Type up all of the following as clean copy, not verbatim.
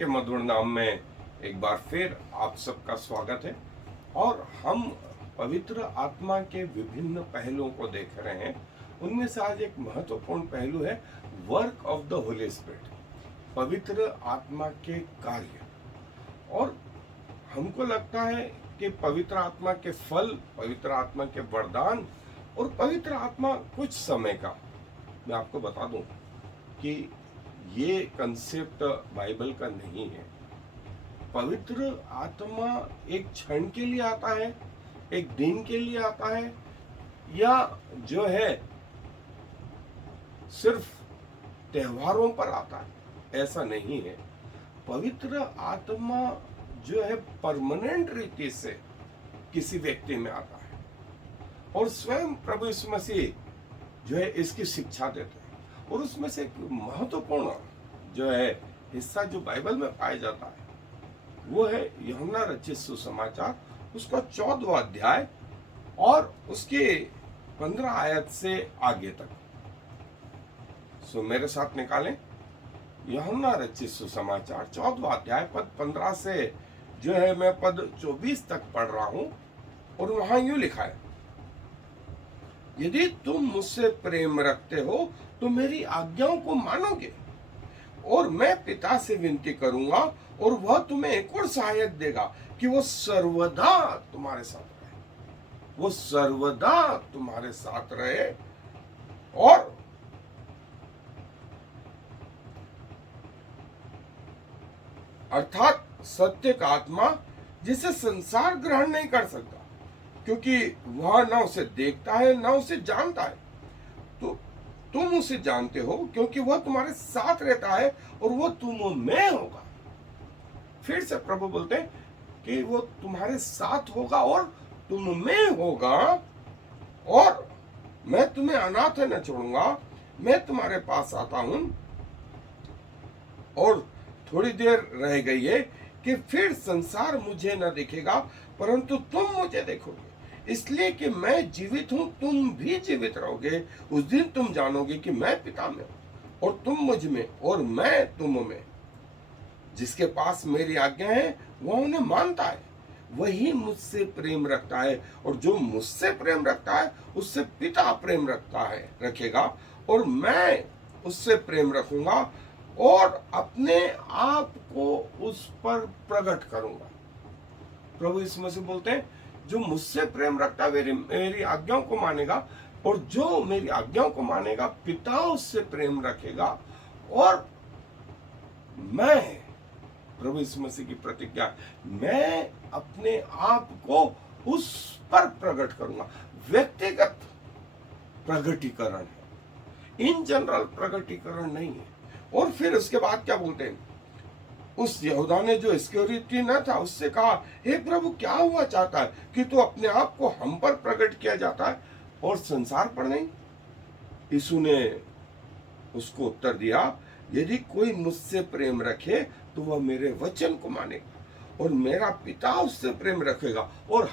के मधुर नाम में एक बार फिर आप सबका स्वागत है। और हम पवित्र आत्मा के विभिन्न पहलुओं को देख रहे हैं। उनमें से आज एक महत्वपूर्ण पहलू है work of the Holi spirit, पवित्र आत्मा के कार्य। और हमको लगता है कि पवित्र आत्मा के फल, पवित्र आत्मा के वरदान और पवित्र आत्मा कुछ समय का। मैं आपको बता दूं कि ये कंसेप्ट बाइबल का नहीं है। पवित्र आत्मा एक क्षण के लिए आता है, एक दिन के लिए आता है, या जो है सिर्फ त्योहारों पर आता है, ऐसा नहीं है। पवित्र आत्मा जो है परमानेंट रीति से किसी व्यक्ति में आता है और स्वयं प्रभु यीशु मसीह जो है इसकी शिक्षा देते हैं। और उसमें से एक महत्वपूर्ण जो है हिस्सा जो बाइबल में पाया जाता है वो है यूहन्ना रचित सुसमाचार, उसका 14वां अध्याय और उसके 15 आयत से आगे तक। सो मेरे साथ निकालें यूहन्ना रचित सुसमाचार 14वां अध्याय पद 15 से जो है मैं पद 24 तक पढ़ रहा हूं। और वहां यूं लिखा है, यदि तुम मुझसे प्रेम रखते हो तो मेरी आज्ञाओं को मानोगे, और मैं पिता से विनती करूंगा और वह तुम्हें एक और सहायक देगा कि वो सर्वदा तुम्हारे साथ रहे, वो सर्वदा तुम्हारे साथ रहे। और अर्थात सत्य का आत्मा जिसे संसार ग्रहण नहीं कर सकता, क्योंकि वह न उसे देखता है न उसे जानता है। तो तुम उसे जानते हो क्योंकि वह तुम्हारे साथ रहता है और वह तुम में होगा। फिर से प्रभु बोलते हैं कि वो तुम्हारे साथ होगा और तुम में होगा, और मैं तुम्हें अनाथ न छोड़ूंगा, मैं तुम्हारे पास आता हूं। और थोड़ी देर रह गई है कि फिर संसार मुझे न देखेगा परंतु तुम मुझे देखोगे, इसलिए कि मैं जीवित हूं, तुम भी जीवित रहोगे। उस दिन तुम जानोगे कि मैं पिता में हूं और तुम मुझ में और मैं तुम में। जिसके पास मेरी आज्ञा है वह उन्हें मानता है, वही मुझसे प्रेम रखता है, और जो मुझसे प्रेम रखता है उससे पिता प्रेम रखेगा, और मैं उससे प्रेम रखूंगा और अपने आप को उस पर प्रकट करूंगा। प्रभु यीशु मसीह बोलते हैं, जो मुझसे प्रेम रखता है मेरी आज्ञाओं को मानेगा, और जो मेरी आज्ञाओं को मानेगा पिता उससे प्रेम रखेगा, और मैं, प्रभु यीशु मसीह की प्रतिज्ञा, मैं अपने आप को उस पर प्रकट करूंगा। व्यक्तिगत प्रगटीकरण है, इन जनरल प्रगटीकरण नहीं है। और फिर उसके बाद क्या बोलते हैं, उस यहूदा ने जो सिक्योरिटी न था उससे कहा, हे प्रभु क्या हुआ चाहता है कि तू अपने आप को हम पर प्रकट किया जाता है और संसार पर नहीं? यीशु ने उसको उत्तर दिया, यदि कोई मुझसे प्रेम रखे तो वह मेरे वचन को मानेगा, और मेरा पिता उससे प्रेम रखेगा, और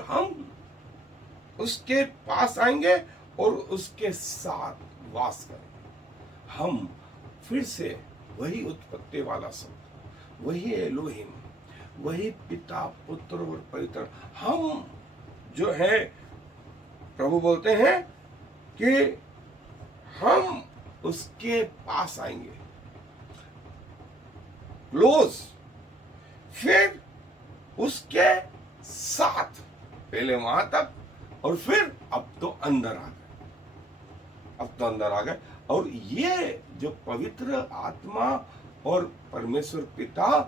हम उसके पास आएंगे और उसके साथ वास करेंगे। हम फिर से वही उत्पत्ति वाला शब्द, वही एलोहिम, वही पिता पुत्र और पवित्र, हम जो है प्रभु बोलते हैं कि हम उसके पास आएंगे, क्लोज, फिर उसके साथ, पहले वहां तक और फिर अब तो अंदर आ गए। और ये जो पवित्र आत्मा और परमेश्वर पिता,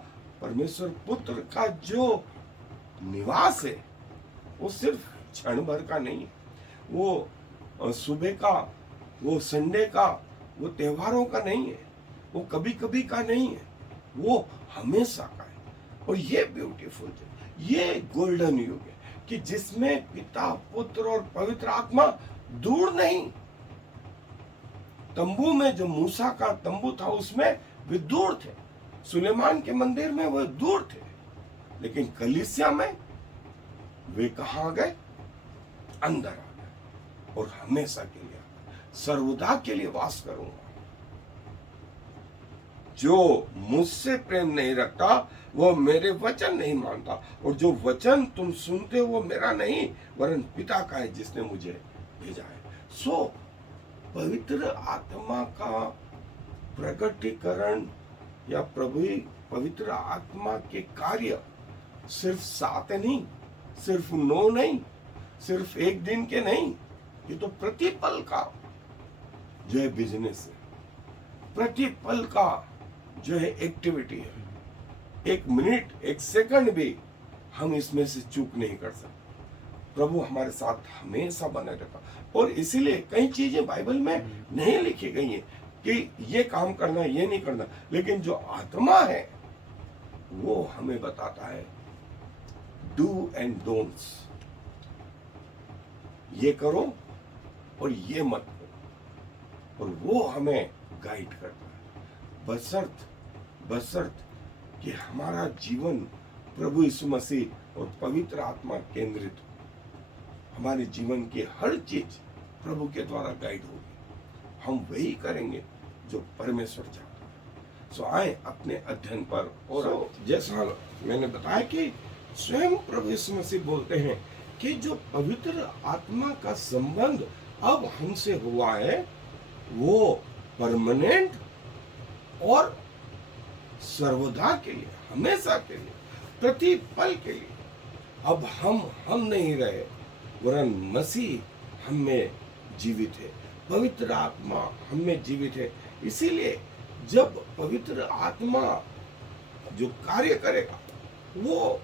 परमेश्वर पुत्र का जो निवास है वो सिर्फ क्षण भर का नहीं है, वो सुबह का, वो संडे का, वो त्योहारों का नहीं है, वो कभी कभी का नहीं है, वो हमेशा का है। और ये ब्यूटीफुल है, ये गोल्डन युग है कि जिसमें पिता पुत्र और पवित्र आत्मा दूर नहीं। तंबू में जो मूसा का तंबू था उसमें वे दूर थे, सुलेमान के मंदिर में वे दूर थे, लेकिन कलीसिया में वे कहां आ गए? अंदर आ गए, और हमेशा के लिए, सर्वदा के लिए वास करूंगा। जो मुझसे प्रेम नहीं रखता वो मेरे वचन नहीं मानता, और जो वचन तुम सुनते हो वो मेरा नहीं वरन पिता का है जिसने मुझे भेजा है। सो पवित्र आत्मा का प्रकटीकरण या प्रभु पवित्र आत्मा के कार्य सिर्फ 7 नहीं, सिर्फ 9 नहीं, सिर्फ एक दिन के नहीं, ये तो प्रतिपल का जो है बिजनेस है, प्रतिपल का जो है एक्टिविटी है। एक मिनट, एक सेकंड भी हम इसमें से चूक नहीं कर सकते। प्रभु हमारे साथ हमेशा बने रहता, और इसीलिए कई चीजें बाइबल में नहीं लिखी गई हैं कि ये काम करना, ये नहीं करना, लेकिन जो आत्मा है वो हमें बताता है डू एंड डोंट्स, ये करो और ये मत करो, और वो हमें गाइड करता है, बशर्त कि हमारा जीवन प्रभु यीशु मसीह और पवित्र आत्मा केंद्रित हो। हमारे जीवन की हर चीज प्रभु के द्वारा गाइड होगी, हम वही करेंगे जो परमेश्वर चाहता है। सो आए अपने अध्ययन पर। और जैसा मैंने बताया कि स्वयं प्रभु यीशु मसीह बोलते हैं कि जो पवित्र आत्मा का संबंध अब हमसे हुआ है वो परमानेंट और सर्वदा के लिए, हमेशा के लिए, प्रतिपल के लिए। अब हम नहीं रहे वरन मसीह हम में जीवित है, पवित्र आत्मा हम में जीवित है। इसीलिए जब पवित्र आत्मा जो कार्य करेगा वो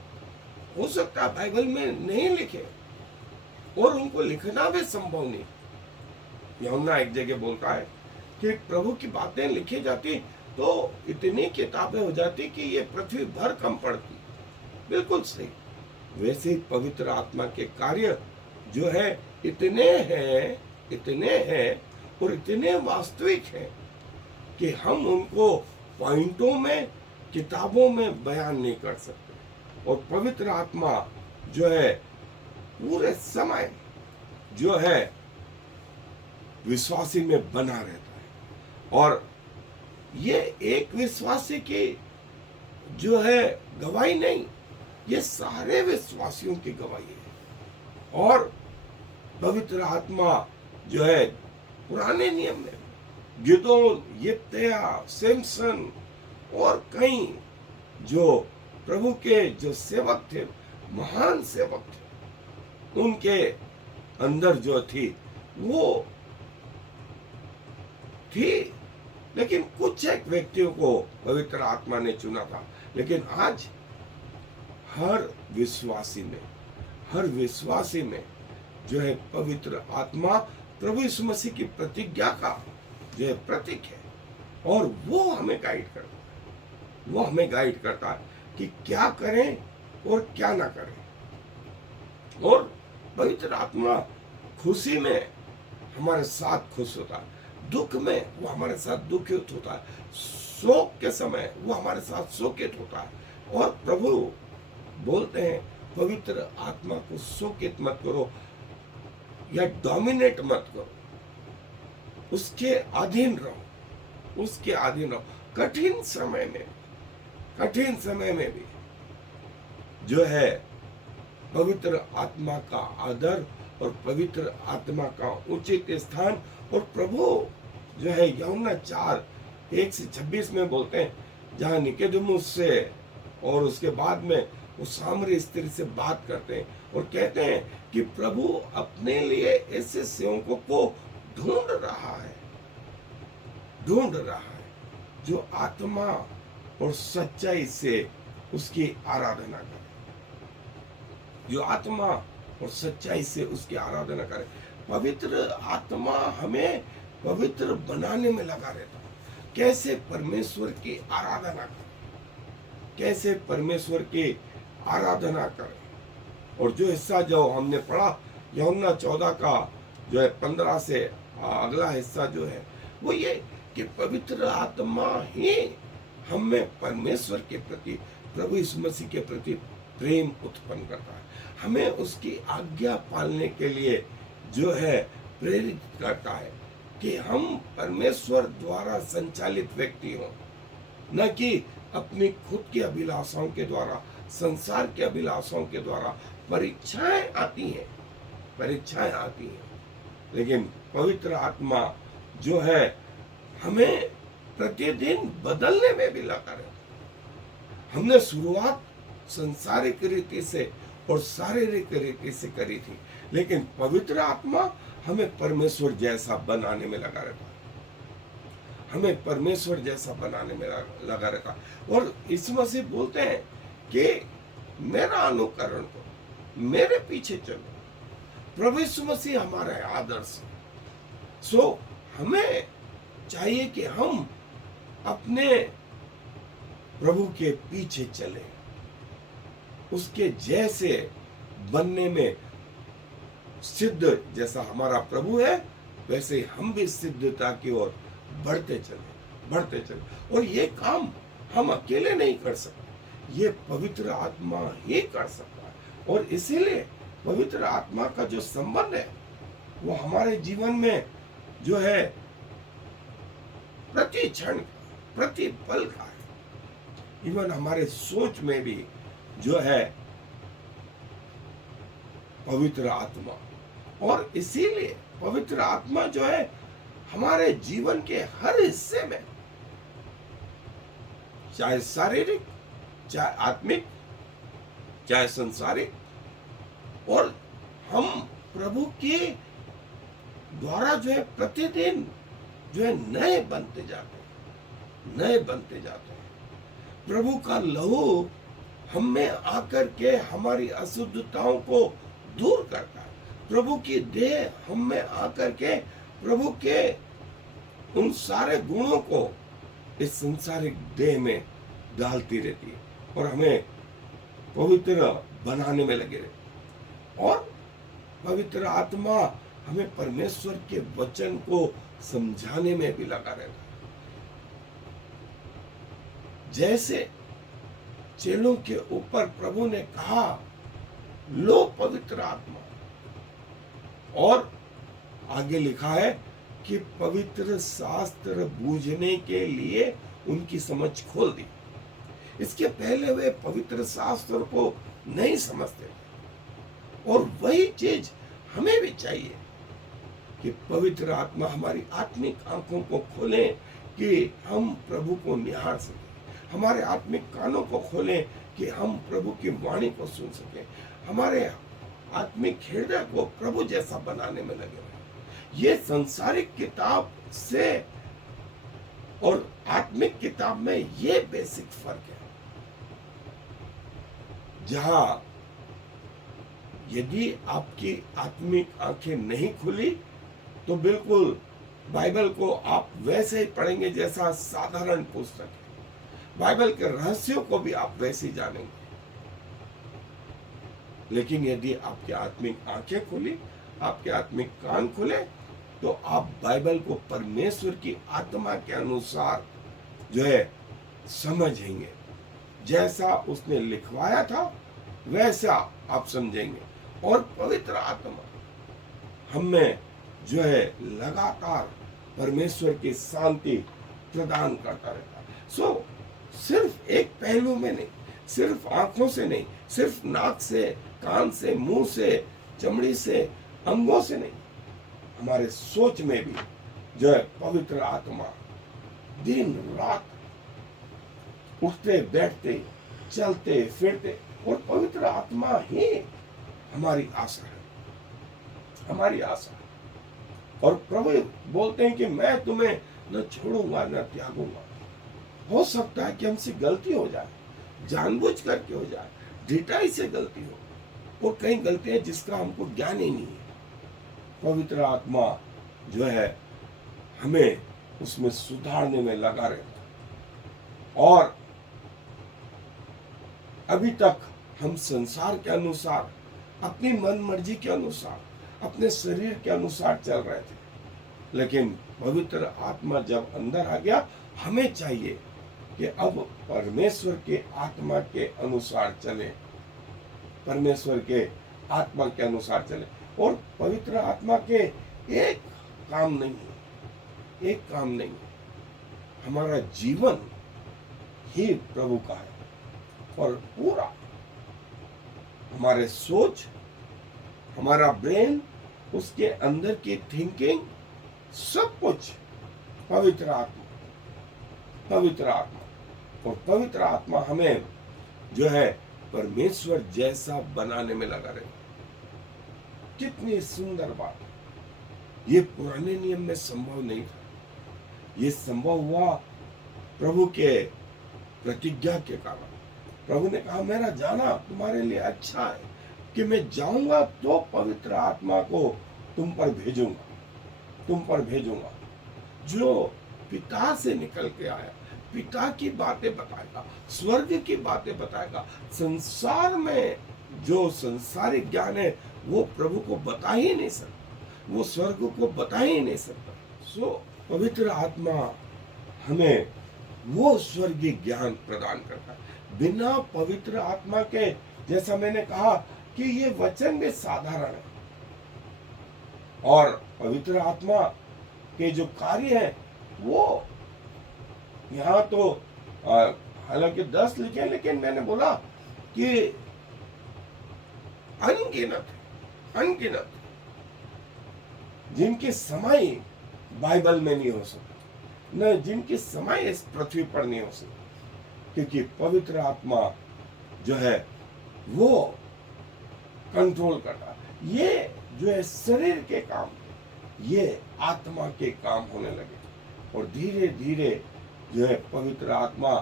हो सकता है बाइबल में नहीं लिखे, और उनको लिखना भी संभव नहीं। यूहन्ना एक जगह बोलता है कि प्रभु की बातें लिखी जाती तो इतनी किताबें हो जाती कि ये पृथ्वी भर कम पड़ती। बिल्कुल सही। वैसे ही पवित्र आत्मा के कार्य जो है इतने हैं और इतने वास्तविक हैं कि हम उनको पॉइंटों में, किताबों में बयान नहीं कर सकते। और पवित्र आत्मा जो है पूरे समय जो है विश्वासी में बना रहता है, और ये एक विश्वासी की जो है गवाही नहीं, ये सारे विश्वासियों की गवाही है। और पवित्र आत्मा जो है पुराने नियम में गिदोन, यिप्तयाह, सिमसन और कई जो प्रभु के जो सेवक थे, महान सेवक थे, उनके अंदर जो थी वो थी, लेकिन कुछ एक व्यक्तियों को पवित्र आत्मा ने चुना था। लेकिन आज हर विश्वासी में जो है पवित्र आत्मा प्रभु यीशु मसीह की प्रतिज्ञा का जो है प्रतीक है, और वो हमें गाइड करता है कि क्या करें और क्या ना करें। और पवित्र आत्मा खुशी में हमारे साथ खुश होता है, दुख में वो हमारे साथ दुखित होता है, शोक के समय वो हमारे साथ शोकित होता है। और प्रभु बोलते हैं पवित्र आत्मा को शोकित मत करो या डोमिनेट मत करो, उसके अधीन रहो। कठिन समय में भी जो है पवित्र आत्मा का आदर और पवित्र आत्मा का उचित स्थान। और प्रभु जो है यूहन्ना 4:1-26 में बोलते हैं, जहाँ निकोदेमुस से और उसके बाद में वो सामरी स्त्री से बात करते हैं और कहते हैं कि प्रभु अपने लिए ऐसे सेवकों को ढूंढ रहा है जो आत्मा और सच्चाई से उसकी आराधना करे, पवित्र आत्मा हमें पवित्र बनाने में लगा रहता है। कैसे परमेश्वर की आराधना करें। और जो हिस्सा जो हमने पढ़ा यूहन्ना 14 का जो है 15 से अगला हिस्सा जो है वो ये कि पवित्र आत्मा ही हमें परमेश्वर के प्रति, प्रभु यीशु मसीह के प्रति प्रेम उत्पन्न करता है, हमें उसकी आज्ञा पालने के लिए जो है प्रेरित करता है कि हम परमेश्वर द्वारा संचालित व्यक्ति हों। न कि अपनी खुद की अभिलाषाओं के द्वारा, संसार की अभिलाषाओं के द्वारा। परीक्षाएं आती हैं, परीक्षाएं आती हैं, लेकिन पवित्र आत्मा जो है हमें प्रतिदिन बदलने में भी लगा रहता है। हमने शुरुआत संसारिक रीति से और शारीरिक रीति से करी थी, लेकिन पवित्र आत्मा हमें परमेश्वर जैसा बनाने में लगा रहता है, हमें परमेश्वर जैसा बनाने में लगा रहता है। और यीशु मसीह बोलते हैं कि मेरा अनुकरण करो, मेरे पीछे चलो। प्रभु यीशु मसीह हमारा आदर्श है। सो हमें चाहिए कि हम अपने प्रभु के पीछे चले, उसके जैसे बनने में सिद्ध, जैसा हमारा प्रभु है वैसे हम भी सिद्धता की ओर बढ़ते चले, बढ़ते चले। और ये काम हम अकेले नहीं कर सकते, ये पवित्र आत्मा ही कर सकता है। और इसीलिए पवित्र आत्मा का जो संबंध है वो हमारे जीवन में जो है प्रति क्षण, प्रति पल का है। इवन हमारे सोच में भी जो है पवित्र आत्मा, और इसीलिए पवित्र आत्मा जो है हमारे जीवन के हर हिस्से में, चाहे शारीरिक, चाहे आत्मिक, चाहे संसारिक, और हम प्रभु के द्वारा जो है प्रतिदिन जो है नए बनते जाते हैं, नए बनते जाते हैं। प्रभु का लहू हम में आकर के हमारी अशुद्धताओं को दूर करता है। प्रभु की देह हम में आकर के प्रभु के उन सारे गुणों को इस संसारिक देह में डालती रहती है और हमें पवित्र बनाने में लगे रहती। और पवित्र आत्मा हमें परमेश्वर के वचन को समझाने में भी लगा रहता है। जैसे चेलों के ऊपर प्रभु ने कहा, लो पवित्र आत्मा, और आगे लिखा है कि पवित्र शास्त्र बूझने के लिए उनकी समझ खोल दी। इसके पहले वे पवित्र शास्त्र को नहीं समझते, और वही चीज हमें भी चाहिए कि पवित्र आत्मा हमारी आत्मिक आंखों को खोले कि हम प्रभु को निहार सकें, हमारे आत्मिक कानों को खोलें कि हम प्रभु की वाणी को सुन सकें, हमारे आत्मिक हृदय को प्रभु जैसा बनाने में लगे रहे। ये संसारिक किताब से और आत्मिक किताब में ये बेसिक फर्क है, जहां यदि आपकी आत्मिक आंखें नहीं खुली तो बिल्कुल बाइबल को आप वैसे ही पढ़ेंगे जैसा साधारण पुस्तक है, बाइबल के रहस्यों को भी आप वैसे ही जानेंगे। लेकिन यदि आपकी आत्मिक आंखें खुली, आपके आत्मिक कान खुले, तो आप बाइबल को परमेश्वर की आत्मा के अनुसार जो है समझेंगे, जैसा उसने लिखवाया था वैसा आप समझेंगे। और पवित्र आत्मा हमें जो है लगातार परमेश्वर की शांति प्रदान करता रहता है। सो सिर्फ एक पहलू में नहीं, सिर्फ आंखों से नहीं, सिर्फ नाक से, कान से, मुंह से, चमड़ी से, अंगों से नहीं, हमारे सोच में भी जो है पवित्र आत्मा दिन रात उठते बैठते चलते फिरते, और पवित्र आत्मा ही हमारी आशा है, हमारी आशा है। और प्रभु बोलते हैं कि मैं तुम्हें न छोड़ूंगा न त्यागूंगा। हो सकता है कि हमसे गलती हो जाए, जानबूझ करके हो जाए, ढिठाई से गलती हो, और कई गलतियां जिसका हमको ज्ञान ही नहीं है। पवित्र आत्मा जो है हमें उसमें सुधारने में लगा रहता है। और अभी तक हम संसार के अनुसार, अपनी मन मर्जी के अनुसार, अपने शरीर के अनुसार चल रहे थे, लेकिन पवित्र आत्मा जब अंदर आ गया, हमें चाहिए कि अब परमेश्वर के आत्मा के अनुसार चले, परमेश्वर के आत्मा के अनुसार चले। और पवित्र आत्मा के एक काम नहीं है, एक काम नहीं है, हमारा जीवन ही प्रभु का है। और पूरा हमारे सोच, हमारा ब्रेन, उसके अंदर की थिंकिंग, सब कुछ पवित्र आत्मा, पवित्र आत्मा। और पवित्र आत्मा हमें जो है परमेश्वर जैसा बनाने में लगा रहे। कितनी सुंदर बात है। ये पुराने नियम में संभव नहीं था। ये संभव हुआ प्रभु के प्रतिज्ञा के कारण। प्रभु ने कहा मेरा जाना तुम्हारे लिए अच्छा है, कि मैं जाऊंगा तो पवित्र आत्मा को तुम पर भेजूंगा, तुम पर भेजूंगा, जो पिता से निकल के आया, पिता की बातें बताएगा, स्वर्ग की बातें बताएगा। संसार में जो संसारिक ज्ञान है वो प्रभु को बता ही नहीं सकता, वो स्वर्ग को बता ही नहीं सकता। सो पवित्र आत्मा हमें वो स्वर्गीय ज्ञान प्रदान करता है। बिना पवित्र आत्मा के, जैसा मैंने कहा कि ये वचन भी साधारण है, और पवित्र आत्मा के जो कार्य है वो यहाँ तो हालांकि 10 लिखे, लेकिन मैंने बोला कि अनगिनत है, अनगिनत, जिनकी समाई बाइबल में नहीं हो सकती, न जिनकी समाई इस पृथ्वी पर नहीं हो सकती, क्योंकि पवित्र आत्मा जो है वो कंट्रोल करता है। ये जो है शरीर के काम, ये आत्मा के काम होने लगे। और धीरे धीरे जो है पवित्र आत्मा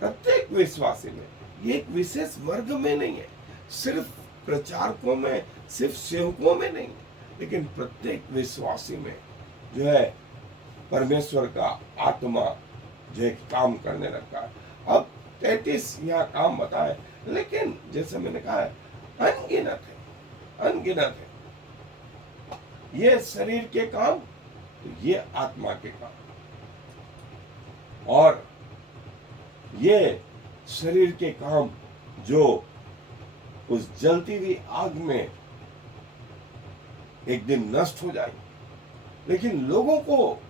प्रत्येक विश्वासी में, ये एक विशेष वर्ग में नहीं है, सिर्फ प्रचारकों में, सिर्फ सेवकों में नहीं है, लेकिन प्रत्येक विश्वासी में जो है परमेश्वर का आत्मा जो है काम करने लगता है। अब 33 यहाँ काम बताए, लेकिन जैसे मैंने कहा है अनगिनत है, अनगिनत है। ये शरीर के काम, ये आत्मा के काम, और ये शरीर के काम जो उस जलती हुई आग में एक दिन नष्ट हो जाएंगे, लेकिन लोगों को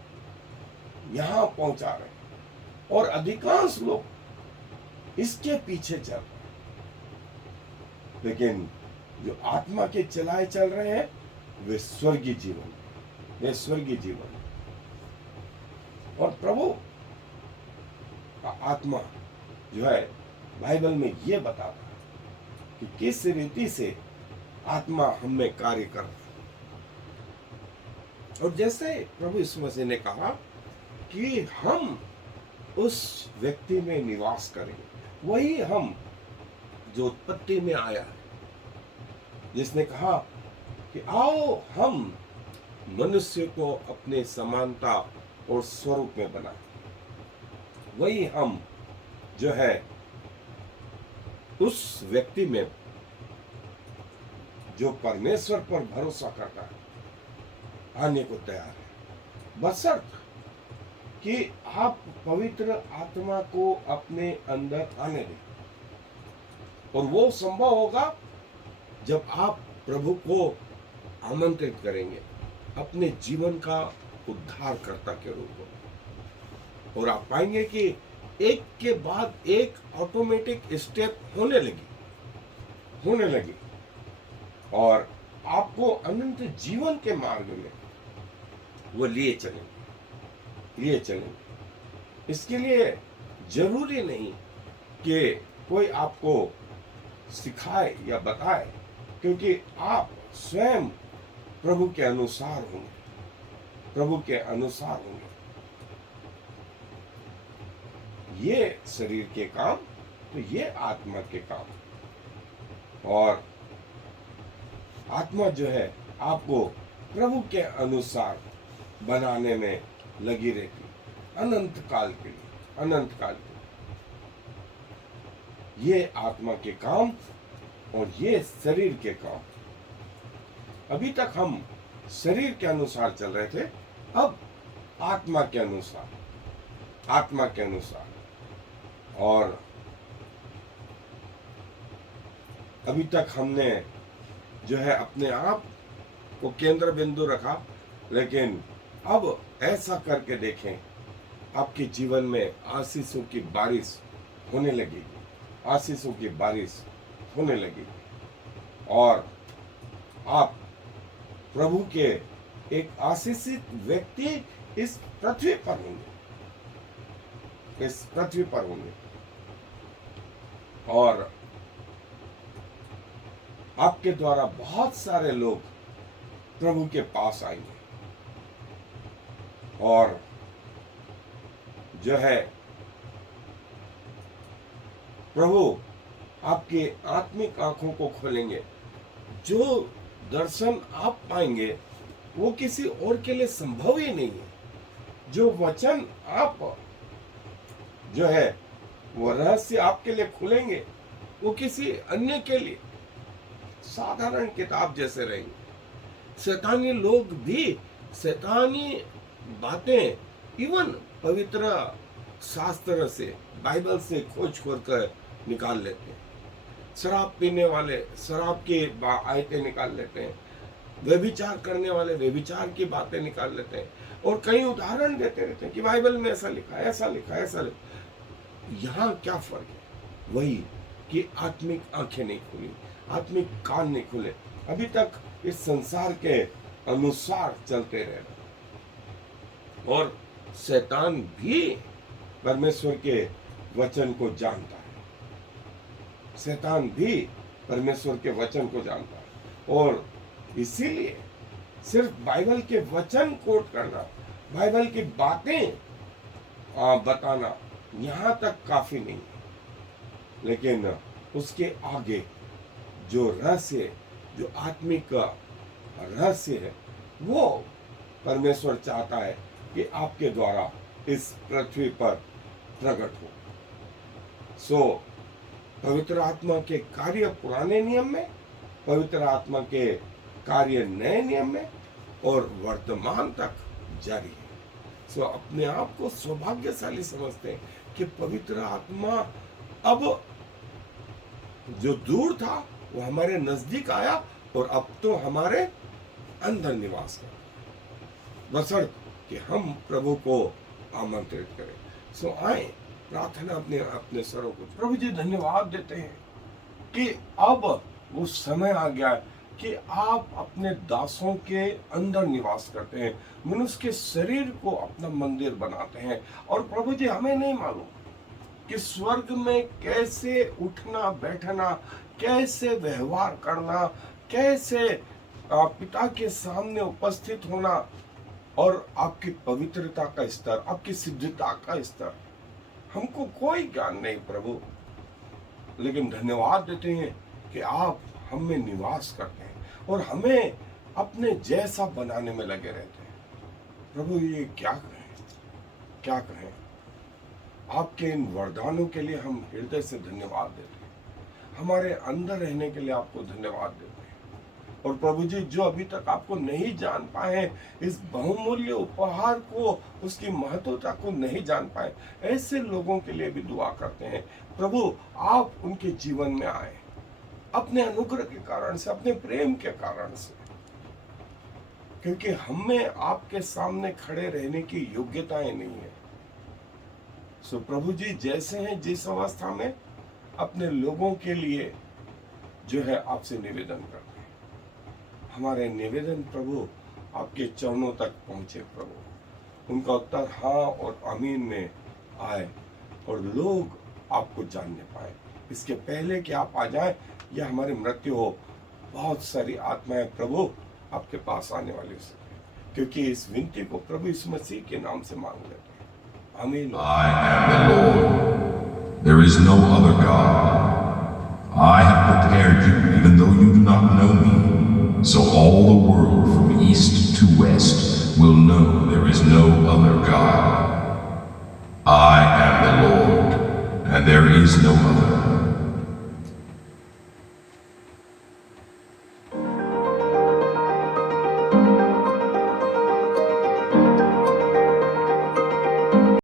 यहां पहुंचा रहे हैं, और अधिकांश लोग इसके पीछे चल रहे हैं। लेकिन जो आत्मा के चलाए चल रहे हैं वे स्वर्गीय जीवन, वे स्वर्गीय जीवन। और प्रभु का आत्मा जो है बाइबल में ये बताता है कि किस रीति से आत्मा हम में कार्य करता है। और जैसे प्रभु यीशु मसीह ने कहा कि हम उस व्यक्ति में निवास करेंगे, वही हम जो उत्पत्ति में आया है, जिसने कहा कि आओ हम मनुष्य को अपने समानता और स्वरूप में बनाएं, वही हम जो है उस व्यक्ति में जो परमेश्वर पर भरोसा करता है आने को तैयार है, बशर्त कि आप पवित्र आत्मा को अपने अंदर आने दें। और वो संभव होगा जब आप प्रभु को आमंत्रित करेंगे अपने जीवन का उद्धारकर्ता के रूप में। और आप पाएंगे कि एक के बाद एक ऑटोमेटिक स्टेप होने लगी, और आपको अनंत जीवन के मार्ग में वो लिए चलेंगे। इसके लिए जरूरी नहीं कि कोई आपको सिखाए या बताए, क्योंकि आप स्वयं प्रभु के अनुसार होंगे। ये शरीर के काम, तो ये आत्मा के काम। और आत्मा जो है आपको प्रभु के अनुसार बनाने में लगी रहती अनंत काल के लिए। ये आत्मा के काम और ये शरीर के काम। अभी तक हम शरीर के अनुसार चल रहे थे, अब आत्मा के अनुसार। और अभी तक हमने जो है अपने आप को केंद्र बिंदु रखा, लेकिन अब ऐसा करके देखें, आपके जीवन में आशीषों की बारिश होने लगेगी, आशीषों की बारिश होने लगेगी और आप प्रभु के एक आशीषित व्यक्ति इस पृथ्वी पर होंगे, इस पृथ्वी पर होंगे और आपके द्वारा बहुत सारे लोग प्रभु के पास आएंगे और जो है प्रभु आपके आत्मिक आंखों को खोलेंगे। जो दर्शन आप पाएंगे वो किसी और के लिए संभव ही नहीं है। जो वचन आप जो है वो रहस्य आपके लिए खुलेंगे वो किसी अन्य के लिए साधारण किताब जैसे रहेंगे। शैतानी लोग भी शैतानी बातें इवन पवित्र शास्त्र से, बाइबल से खोज कर निकाल लेते हैं। शराब पीने वाले शराब की आयतें निकाल लेते हैं, व्यभिचार करने वाले व्यभिचार की बातें निकाल लेते हैं और कई उदाहरण देते रहते हैं कि बाइबल में ऐसा लिखा है, ऐसा लिखा है, ऐसा लिखा। यहाँ क्या फर्क है? वही कि आत्मिक आंखें नहीं खुली, आत्मिक कान नहीं खुले, अभी तक इस संसार के अनुसार चलते रहे और शैतान भी परमेश्वर के वचन को जानता है। शैतान भी परमेश्वर के वचन को जानता है और इसीलिए सिर्फ बाइबल के वचन कोट करना, बाइबल की बातें बताना यहाँ तक काफी नहीं है, लेकिन उसके आगे जो रहस्य, जो आत्मिक रहस्य है वो परमेश्वर चाहता है कि आपके द्वारा इस पृथ्वी पर प्रकट हो। सो पवित्र आत्मा के कार्य पुराने नियम में, पवित्र आत्मा के कार्य नए नियम में और वर्तमान तक जारी है। सो अपने आप को सौभाग्यशाली समझते हैं कि पवित्र आत्मा अब जो दूर था वो हमारे नजदीक आया और अब तो हमारे अंदर निवास कर, बशर्ते कि हम प्रभु को आमंत्रित करें। सो आए प्रार्थना अपने स्वरों को। प्रभु जी धन्यवाद देते हैं कि अब वो समय आ गया कि आप अपने दासों के अंदर निवास करते हैं, मनुष्य के शरीर को अपना मंदिर बनाते हैं। और प्रभु जी हमें नहीं मालूम कि स्वर्ग में कैसे उठना बैठना, कैसे व्यवहार करना, कैसे पिता के सामने उपस्थित होना और आपकी पवित्रता का स्तर, आपकी सिद्धता का स्तर हमको कोई ज्ञान नहीं प्रभु, लेकिन धन्यवाद देते हैं कि आप हम में निवास करते हैं और हमें अपने जैसा बनाने में लगे रहते हैं। प्रभु ये क्या कहें, क्या कहें। आपके इन वरदानों के लिए हम हृदय से धन्यवाद देते हैं, हमारे अंदर रहने के लिए आपको धन्यवाद देते हैं। और प्रभु जी जो अभी तक आपको नहीं जान पाए, इस बहुमूल्य उपहार को, उसकी महत्वता को नहीं जान पाए, ऐसे लोगों के लिए भी दुआ करते हैं। प्रभु आप उनके जीवन में आए अपने अनुग्रह के कारण से, अपने प्रेम के कारण से, क्योंकि हमें आपके सामने खड़े रहने की योग्यताएं नहीं है। सो प्रभु जी जैसे हैं जिस अवस्था में, अपने लोगों के लिए जो है आपसे निवेदन करते हैं। हमारे निवेदन प्रभु आपके चरणों तक पहुंचे प्रभु, उनका उत्तर हाँ और आमीन में आए और लोग आपको जानने पाए। इसके पहले कि आप आ जाएं या हमारी मृत्यु हो, बहुत सारी आत्माएं प्रभु आपके पास आने वाली हो सके, क्योंकि इस विनती को प्रभु यीशु मसीह के नाम से मांग लेते हैं। आमीन। I am the Lord. There is no other God. I have prepared you even though you do not know me. So all the world from east to west will know there is no other God. I am the Lord, and there is no other.